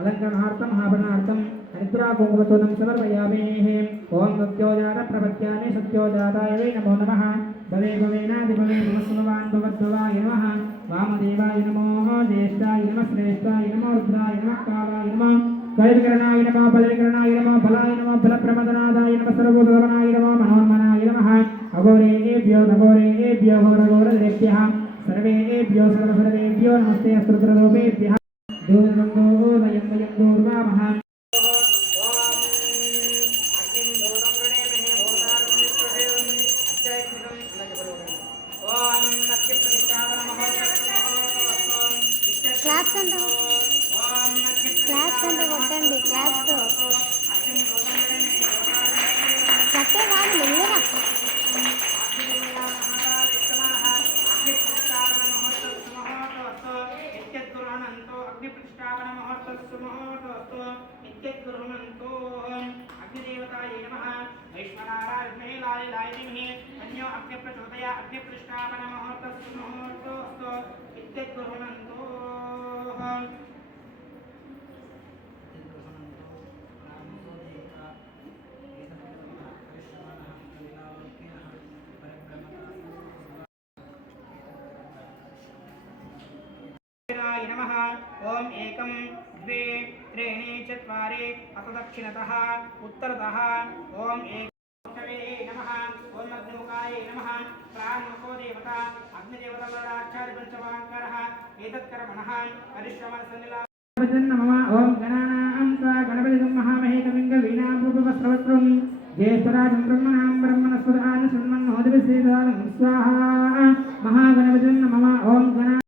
अलङ्करणार्थम् आभरणार्थं हरिद्राकुङ्कुमचूर्णं समर्पयामि। ओम सत्योजात प्रपद्यामि सत्योजाताय वै नमो नमः। भवे भवेनाधिभवे नमस्सुभवान् भवद्भवाय नमः। वामदेवाय नमो ज्येष्ठाय नमः श्रेष्ठाय नमो रुद्राय नमः कालाय नमः कैर्करणाय नमः बलिकरणाय नमः बलाय नमः बलप्रमदनादाय नमः सर्वभूतगमनाय नमः मनोन्मनाय नमः। अघोरेभ्यो नघोरेभ्यो घोरघोरदेभ्यः सर्वेभ्यो सर्वसर्वेभ्यो नमस्ते अस्त्ररूपेभ्यः। दूरदन्दोदयं वयं दूर्वामः। क्लास अंत కొట్టండి క్లాస్ సత్తే కాదు లేరా नमः। ओम एकं द्वे त्रीणि चत्वारि अथ दक्षिणतः उत्तरतः ओम एकवे नमः। ओम अग्निमुखाय नमः। प्राणमुखो देवता अग्निदेवता वरदाचार्य पंचमांकरः एतत्कर्मणः परिश्रमसनिला नमः। ओम गणानां त्वा गणपतिं महामहे कविं वीणाभूपवस्त्रवस्त्रं ज्येष्ठराजं ब्रह्मणां ब्रह्मणस्पदान सन्मन्नोदिविसेदानं स्वाहा।